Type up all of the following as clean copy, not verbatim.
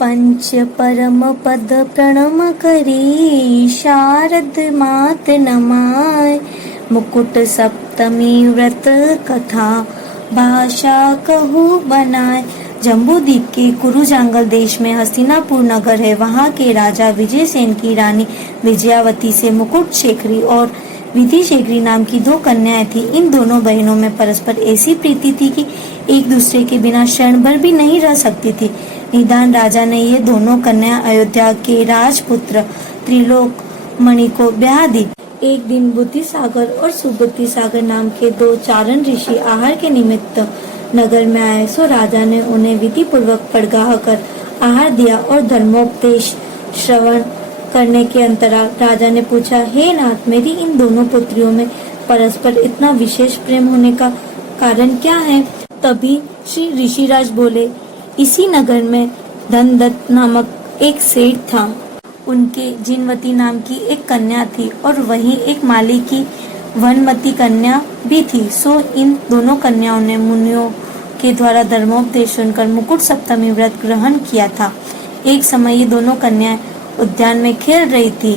पंच परम पद प्रणम करी शारद मात नमाय। मुकुट सप्तमी व्रत कथा भाषा कहू बनाए। जम्बूद्वीप के कुरुजांगल देश में हस्तिनापुर नगर है। वहाँ के राजा विजयसेन की रानी विजयावती से मुकुट शेखरी और विधि शेखरी नाम की 2 कन्याएं थी। इन दोनों बहनों में परस्पर ऐसी प्रीति थी कि एक दूसरे के बिना क्षण भर भी नहीं रह सकती थी। निदान राजा ने ये दोनों कन्या अयोध्या के राजपुत्र त्रिलोक मणि को ब्याह दी। एक दिन बुद्धि सागर और सुबुद्धि सागर नाम के 2 चारण ऋषि आहार के निमित्त नगर में आए। सो राजा ने उन्हें विधि पूर्वक पड़गाह कर आहार दिया और धर्मोपदेश श्रवण करने के अंतराल राजा ने पूछा, हे नाथ, मेरी इन दोनों पुत्रियों में परस्पर इतना विशेष प्रेम होने का कारण क्या है? तभी श्री ऋषिराज बोले, इसी नगर में धनदत्त नामक एक सेठ था। उनके जिनवती नाम की एक कन्या थी और वहीं एक माली की वनमती कन्या भी थी। सो इन दोनों कन्याओं ने मुनियों के द्वारा धर्मोपदेश सुनकर मुकुट सप्तमी व्रत ग्रहण किया था। एक समय ये दोनों कन्याएं उद्यान में खेल रही थी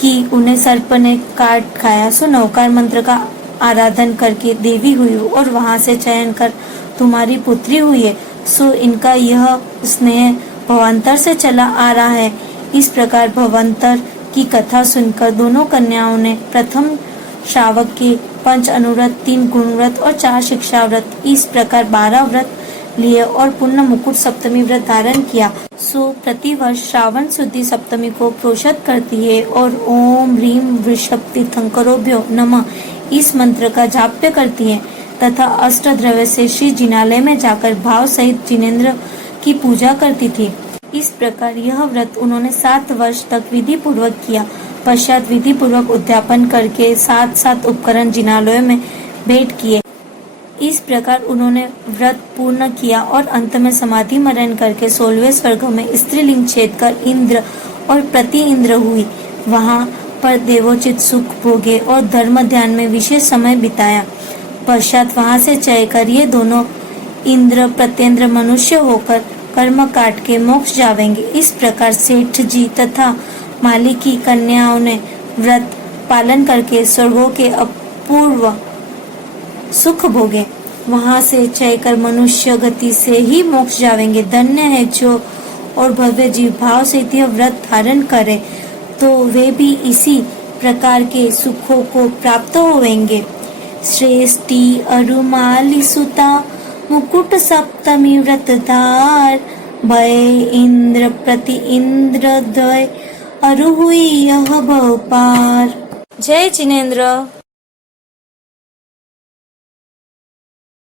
कि उन्हें सर्प ने काट खाया। सो नवकार मंत्र का आराधन करके देवी हुई और वहां से चयन कर तुम्हारी पुत्री हुई है। सो इनका यह स्नेह भवांतर से चला आ रहा है। इस प्रकार भवांतर की कथा सुनकर दोनों कन्याओं ने प्रथम श्रावक के 5 अनुव्रत, 3 गुणव्रत और 4 शिक्षा व्रत, इस प्रकार 12 व्रत लिए और पुनः मुकुट सप्तमी व्रत धारण किया। सो प्रतिवर्ष श्रावण शुद्धि सप्तमी को प्रोषित करती है और ओम ह्रीम वृषभ तीर्थंकरोभ्यो नमः इस मंत्र का जाप्य करती है तथा अष्टद्रव्य से श्री जिनालय में जाकर भाव सहित जिनेन्द्र की पूजा करती थी। इस प्रकार यह व्रत उन्होंने 7 वर्ष तक विधि पूर्वक किया। पश्चात विधि पूर्वक उद्यापन करके 7 उपकरण जिनालयों में भेंट किए। इस प्रकार उन्होंने व्रत पूर्ण किया और अंत में समाधि मरण करके 16वें स्वर्ग में स्त्रीलिंग छेद कर इंद्र और प्रति इंद्र हुई। वहां पर देवोचित सुख भोगे और धर्म ध्यान में विशेष समय बिताया। पश्चात वहां से चय कर ये दोनों इंद्र प्रत्येंद्र मनुष्य होकर कर्म काट के मोक्ष जावेंगे। इस प्रकार सेठ जी तथा माली की कन्याओं ने व्रत पालन करके स्वर्गों के अपूर्व सुख भोगे। वहां से चय कर मनुष्य गति से ही मोक्ष जावेंगे। धन्य है जो और भव्य जीव भाव से यह व्रत धारण करे तो वे भी इसी प्रकार के सुखों को प्राप्त होवेंगे। श्रेष्ठी अरुमाली सुता मुकुट सप्तमी व्रतधार भय इंद्र प्रति इंद्र द्वय अरु हुई यह भव पार। जय जिनेन्द्र।